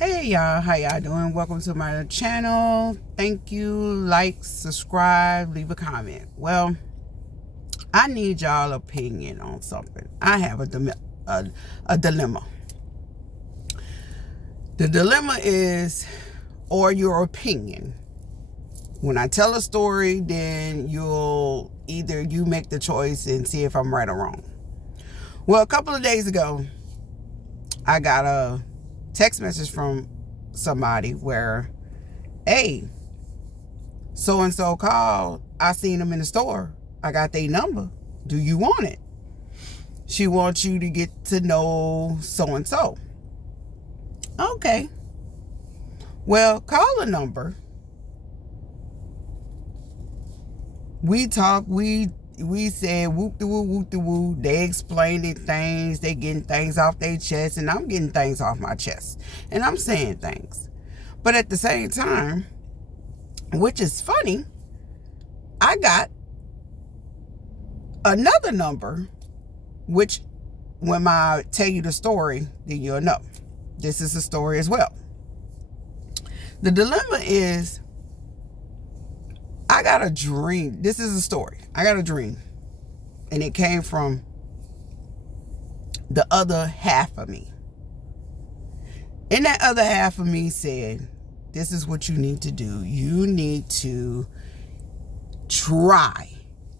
Hey y'all, how y'all doing? Welcome to my channel. Thank you. Like, subscribe, leave a comment. Well, I need y'all opinion on something. I have a dilemma. The dilemma is, or your opinion. When I tell a story, then you make the choice and see if I'm right or wrong. Well, a couple of days ago, I got a text message from somebody where, hey, so and so called. I seen them in the store. I got their number. Do you want it? She wants you to get to know so and so. Okay. Well, call a number. We talked. We said whoop de woo, whoop de woo. They explaining things. They getting things off their chest, and I'm getting things off my chest, and I'm saying things. But at the same time, which is funny, I got another number, which when I tell you the story, then you'll know. This is a story as well. The dilemma is, I got a dream. This is a story. I got a dream. And it came from the other half of me. And that other half of me said, this is what you need to do. You need to try.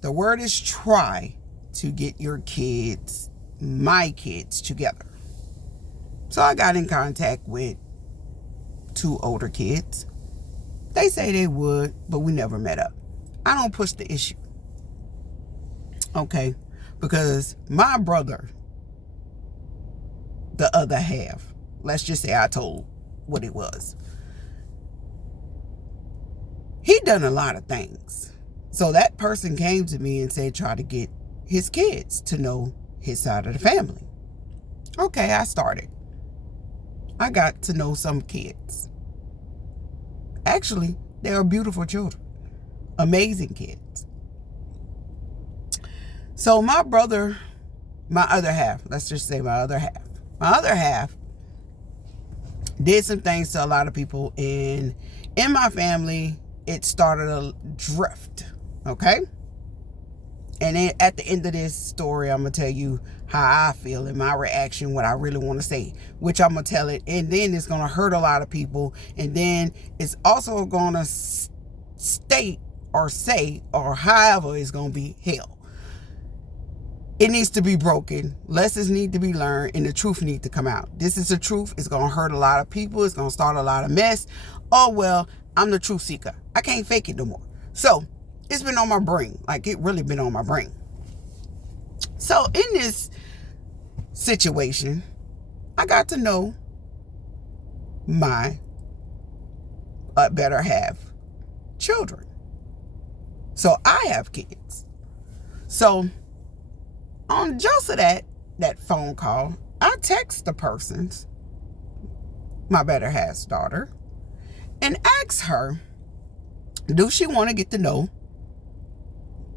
The word is try to get your kids, my kids, together. So I got in contact with 2 older kids. They say they would, but we never met up. I don't push the issue. Okay? Because my brother, the other half, let's just say I told what it was. He done a lot of things. So that person came to me and said, try to get his kids to know his side of the family. Okay, I started. I got to know some kids. Actually, they are beautiful children. Amazing kids. So my brother, my other half, let's just say my other half did some things to a lot of people. And in my family, it started a drift. Okay? And then at the end of this story, I'm going to tell you how I feel and my reaction, what I really want to say, which I'm going to tell it. And then it's going to hurt a lot of people. And then it's also going to state or say, or however it's going to be hell. It needs to be broken. Lessons need to be learned, and the truth needs to come out. This is the truth. It's going to hurt a lot of people. It's going to start a lot of mess. Oh, well, I'm the truth seeker. I can't fake it no more. So it's been on my brain. Like, it really been on my brain. So in this situation, I got to know my better half children. So I have kids. So on just that phone call, I text the person's, my better half's daughter, and ask her, do she want to get to know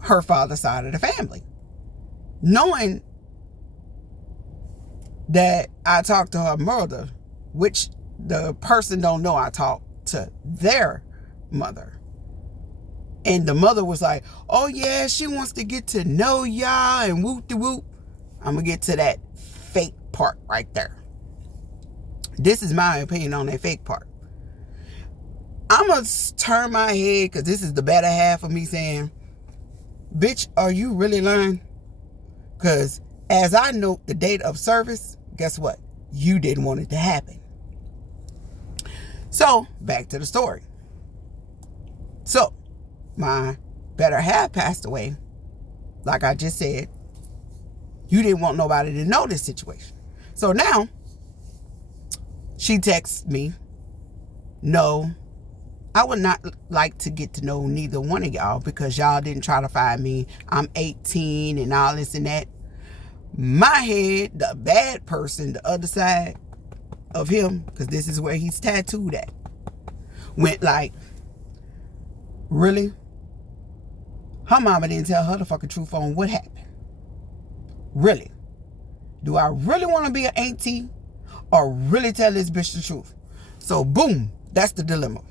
her father's side of the family? Knowing that I talked to her mother, which the person don't know I talked to their mother. And the mother was like, oh yeah, she wants to get to know y'all and whoop de whoop. I'm going to get to that fake part right there. This is my opinion on that fake part. I'm going to turn my head, because this is the better half of me saying, bitch, are you really lying? Because as I note the date of service, guess what? You didn't want it to happen. So back to the story. So my better half passed away. Like I just said, you didn't want nobody to know this situation. So now she texts me, no, I would not like to get to know neither one of y'all because y'all didn't try to find me. I'm 18 and all this and that. My head, the bad person, the other side of him, because this is where he's tattooed at, went like, really? Her mama didn't tell her the fucking truth on what happened. Really? Do I really want to be an auntie or really tell this bitch the truth? So boom, that's the dilemma.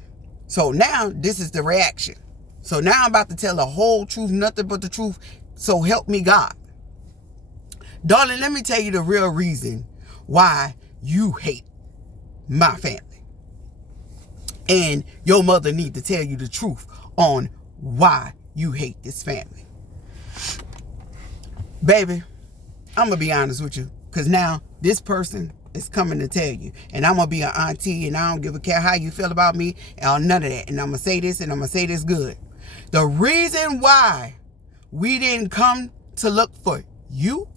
So now this is the reaction. So now I'm about to tell the whole truth, nothing but the truth. So help me God. Darling, let me tell you the real reason why you hate my family. And your mother need to tell you the truth on why you hate this family. Baby, I'm going to be honest with you. Because now this person is coming to tell you. And I'm going to be an auntie, and I don't give a care how you feel about me or none of that. And I'm going to say this, and I'm going to say this good. The reason why we didn't come to look for you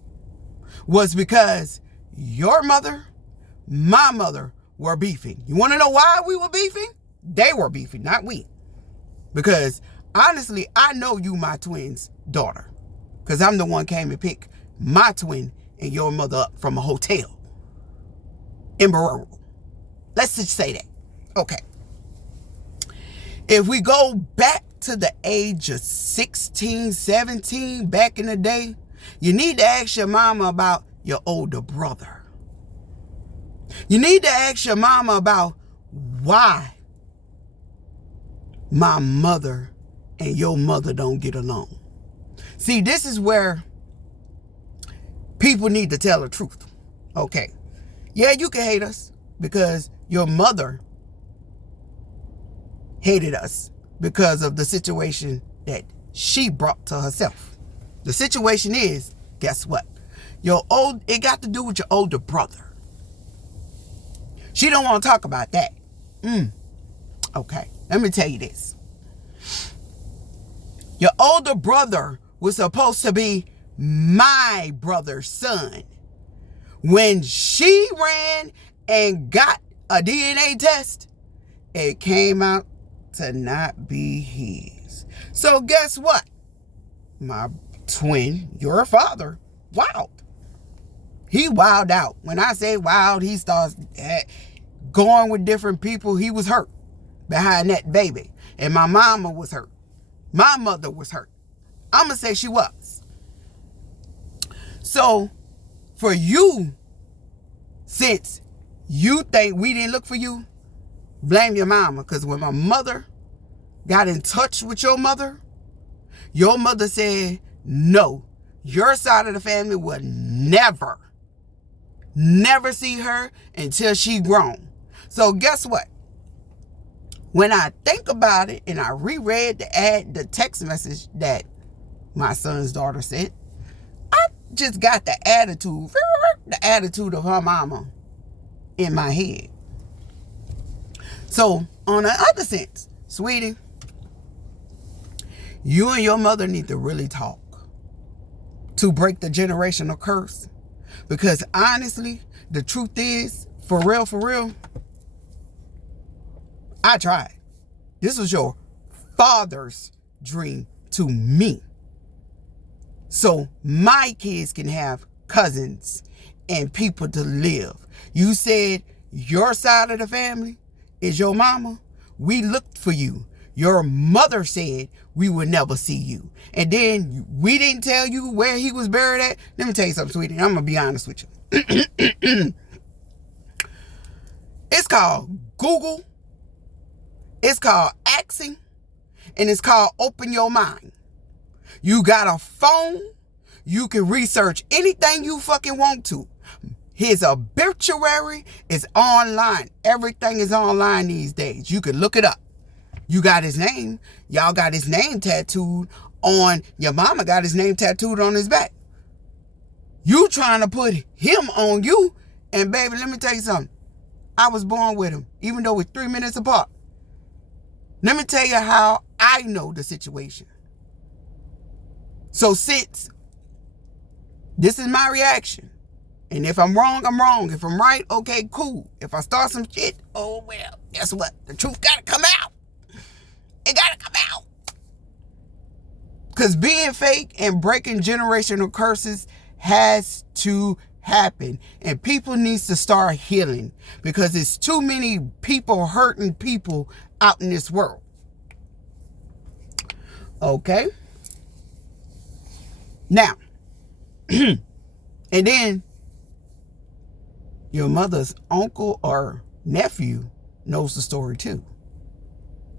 was because your mother, my mother were beefing. You want to know why we were beefing? They were beefing, not we. Because honestly, I know you my twin's daughter. Because I'm the one came and picked my twin and your mother up from a hotel in Baroro. Let's just say that. Okay. If we go back to the age of 16, 17, back in the day, you need to ask your mama about your older brother. You need to ask your mama about why my mother and your mother don't get along. See, this is where people need to tell the truth. Okay. Yeah, you can hate us because your mother hated us because of the situation that she brought to herself. The situation is, guess what? It got to do with your older brother. She don't want to talk about that. Okay, let me tell you this. Your older brother was supposed to be my brother's son. When she ran and got a DNA test, it came out to not be his. So guess what? My twin, your father, wild. He wild out. When I say wild, he starts going with different people. He was hurt behind that baby. And my mama was hurt. My mother was hurt. I'm going to say she was. So, for you, since you think we didn't look for you, blame your mama. Because when my mother got in touch with your mother said, no, your side of the family will never see her until she grown. So guess what? When I think about it and I reread the text message that my son's daughter sent, I just got the attitude of her mama in my head. So on the other sense, sweetie, you and your mother need to really talk to break the generational curse. Because honestly, the truth is, for real, I tried. This was your father's dream to me. So my kids can have cousins and people to live. You said your side of the family is your mama. We looked for you. Your mother said we would never see you. And then we didn't tell you where he was buried at. Let me tell you something, sweetie. I'm going to be honest with you. It's called Google. It's called Axing. And it's called Open Your Mind. You got a phone. You can research anything you fucking want to. His obituary is online. Everything is online these days. You can look it up. You got his name. Y'all got his name tattooed on. Your mama got his name tattooed on his back. You trying to put him on you. And baby, let me tell you something. I was born with him, even though we're 3 minutes apart. Let me tell you how I know the situation. So since this is my reaction, and if I'm wrong, I'm wrong. If I'm right, okay, cool. If I start some shit, oh well, guess what? The truth gotta come out. It gotta come out. Because being fake and breaking generational curses has to happen. And people needs to start healing. Because there's too many people hurting people out in this world. Okay? Now, and then your mother's uncle or nephew knows the story too.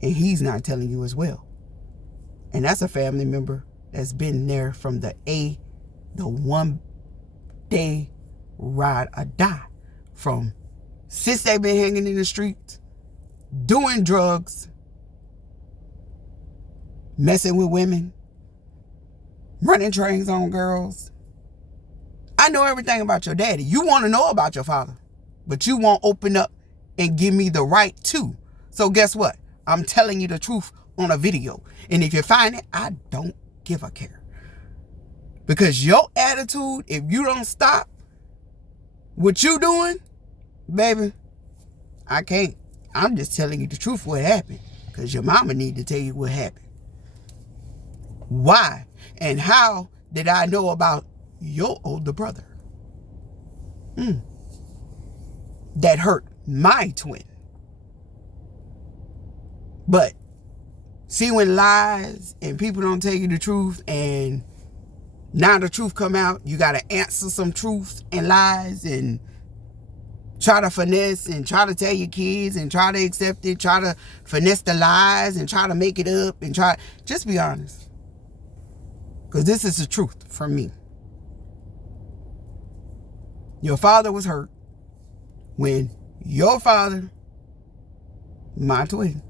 And he's not telling you as well. And that's a family member that's been there from the 1 day ride or die. From since they've been hanging in the streets, doing drugs, messing with women, running trains on girls. I know everything about your daddy. You want to know about your father, but you won't open up and give me the right to. So guess what? I'm telling you the truth on a video. And if you find it, I don't give a care. Because your attitude, if you don't stop what you doing, baby, I can't. I'm just telling you the truth what happened. Because your mama need to tell you what happened. Why and how did I know about your older brother? That hurt my twin. But see, when lies and people don't tell you the truth, and now the truth come out, you got to answer some truths and lies and try to finesse and try to tell your kids and try to accept it, try to finesse the lies and try to make it up and just be honest. Because this is the truth from me. Your father was hurt when your father, my twin,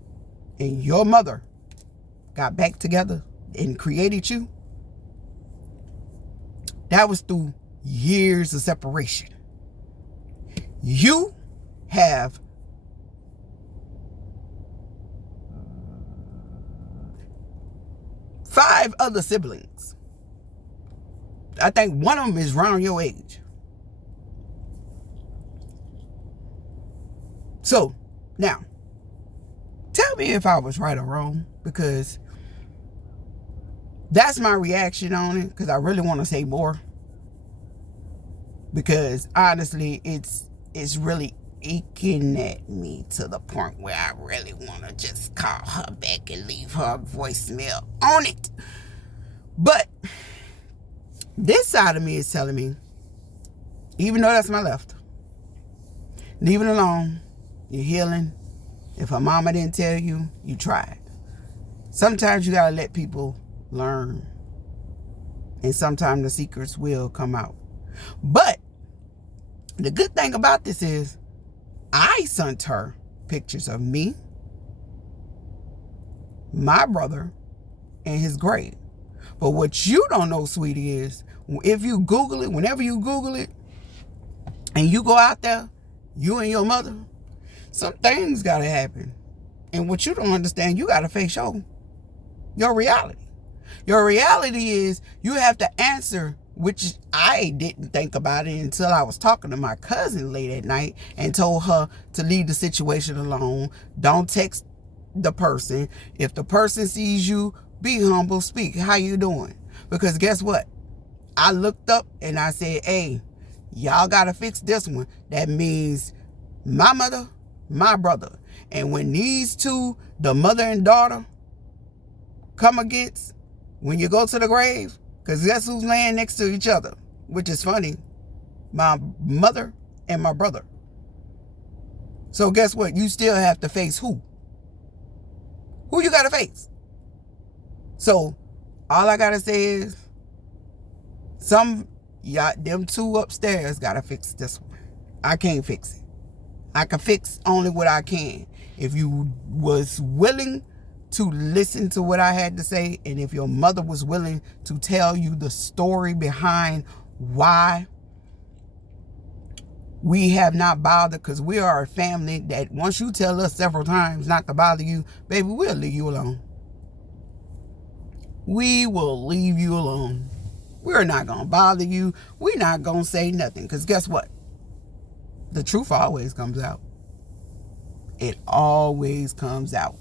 and your mother got back together and created you. That was through years of separation. You have 5 other siblings. I think one of them is around your age. So, now, tell me if I was right or wrong, because that's my reaction on it, because I really want to say more. Because, honestly, it's really aching at me to the point where I really want to just call her back and leave her voicemail on it. But this side of me is telling me, even though that's my left, leave it alone. You're healing. If her mama didn't tell you, you tried. Sometimes you got to let people learn. And sometimes the secrets will come out. But the good thing about this is I sent her pictures of me, my brother, and his grave. But what you don't know, sweetie, is if you Google it, whenever you Google it, and you go out there, you and your mother, some things got to happen. And what you don't understand, you got to face your reality. Your reality is you have to answer, which I didn't think about it until I was talking to my cousin late at night and told her to leave the situation alone. Don't text the person. If the person sees you, be humble, speak. How you doing? Because guess what? I looked up and I said, hey, y'all got to fix this one. That means my mother, my brother. And when these two, the mother and daughter, come against, when you go to the grave, because guess who's laying next to each other? Which is funny. My mother and my brother. So guess what? You still have to face who? Who you got to face? So all I got to say is, them two upstairs got to fix this one. I can't fix it. I can fix only what I can. If you was willing to listen to what I had to say, and if your mother was willing to tell you the story behind why we have not bothered, because we are a family that once you tell us several times not to bother you, baby, we'll leave you alone. We will leave you alone. We're not going to bother you. We're not going to say nothing, because guess what? The truth always comes out. It always comes out.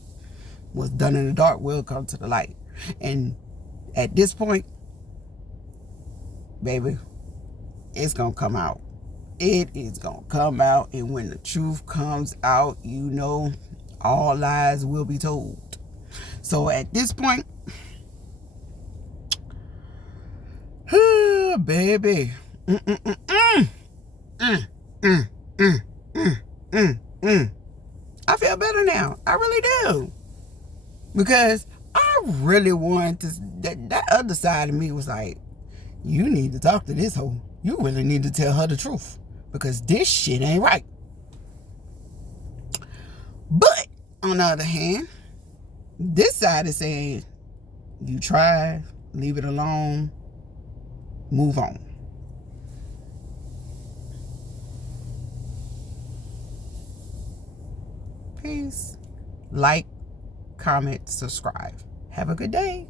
What's done in the dark will come to the light. And at this point, baby, it's going to come out. It is going to come out. And when the truth comes out, you know, all lies will be told. So at this point, baby, I feel better now. I really do. Because I really wanted to, that other side of me was like, you need to talk to this hoe. You really need to tell her the truth. Because this shit ain't right. But, on the other hand, this side is saying, you tried, leave it alone, move on. Peace. Like, comment, subscribe. Have a good day.